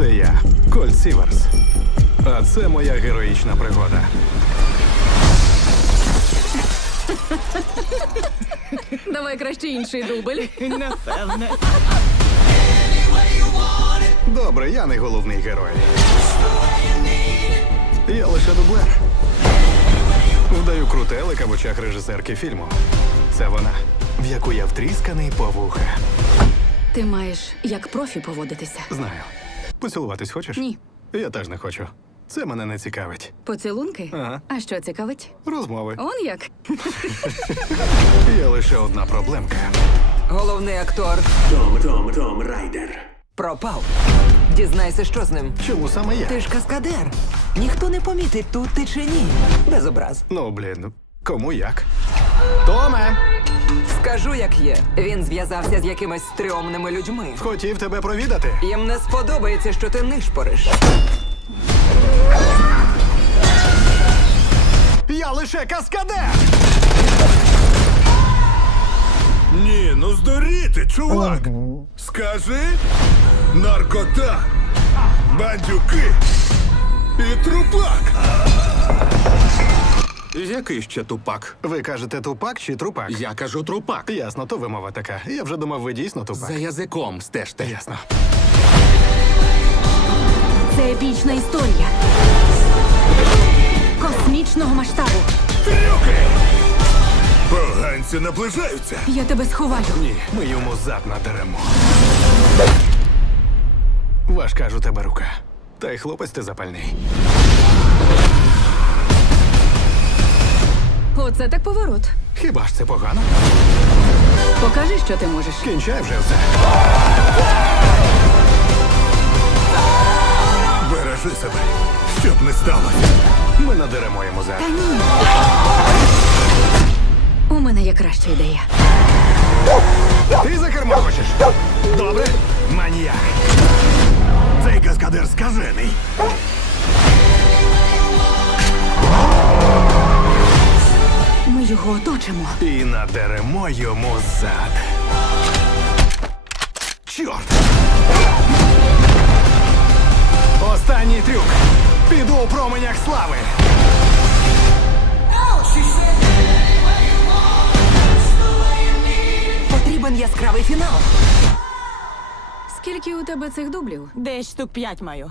Це я, Коль Сіверс. А це моя героїчна пригода. Давай краще інший дубль. Напевне. Добре, я не головний герой. Я лише дублер. Вдаю крутелика в очах режисерки фільму. Це вона, в яку я втрісканий по вуха. Ти маєш як профі поводитися. Знаю. Поцілуватись хочеш? Ні. Я теж не хочу. Це мене не цікавить. Поцілунки? Ага. А що цікавить? Розмови. Он як? Є лише одна проблемка. Головний актор Том Том Том Райдер. Пропав. Дізнайся, що з ним. Чому саме я? Ти ж каскадер. Ніхто не помітить тут ти чи ні. Без образ. Ну блін. Ну, кому як? Томе! Скажу, як є. Він зв'язався з якимись стрьомними людьми. Хотів тебе провідати. Їм не сподобається, що ти нишпориш. Я лише каскадер! Ні, ну здоріти, чувак! Скажи наркота, бандюки і трупак! Який ще тупак? Ви кажете тупак чи трупак? Я кажу трупак. Ясно, то вимова така. Я вже думав, ви дійсно тупак. За язиком стежте. Ясно. Це епічна історія космічного масштабу. Трюки! Поганці наближаються. Я тебе сховаю. Ні, ми йому зад надаремо. Важка ж у тебе рука. Та й хлопець ти запальний. Оце так поворот. Хіба ж це погано? Покажи, що ти можеш. Кінчай вже все. Бережи себе, щоб не сталося. Ми надеремо йому зараз. Та ні. У мене є краща ідея. Ти за кермо хочеш? Добре, маніяк. Цей каскадер сказений. його оточимо. І надеремо йому зад. Чорт! Останній трюк. Піду у променях слави. Потрібен яскравий фінал. Скільки у тебе цих дублів? Десь штук п'ять маю.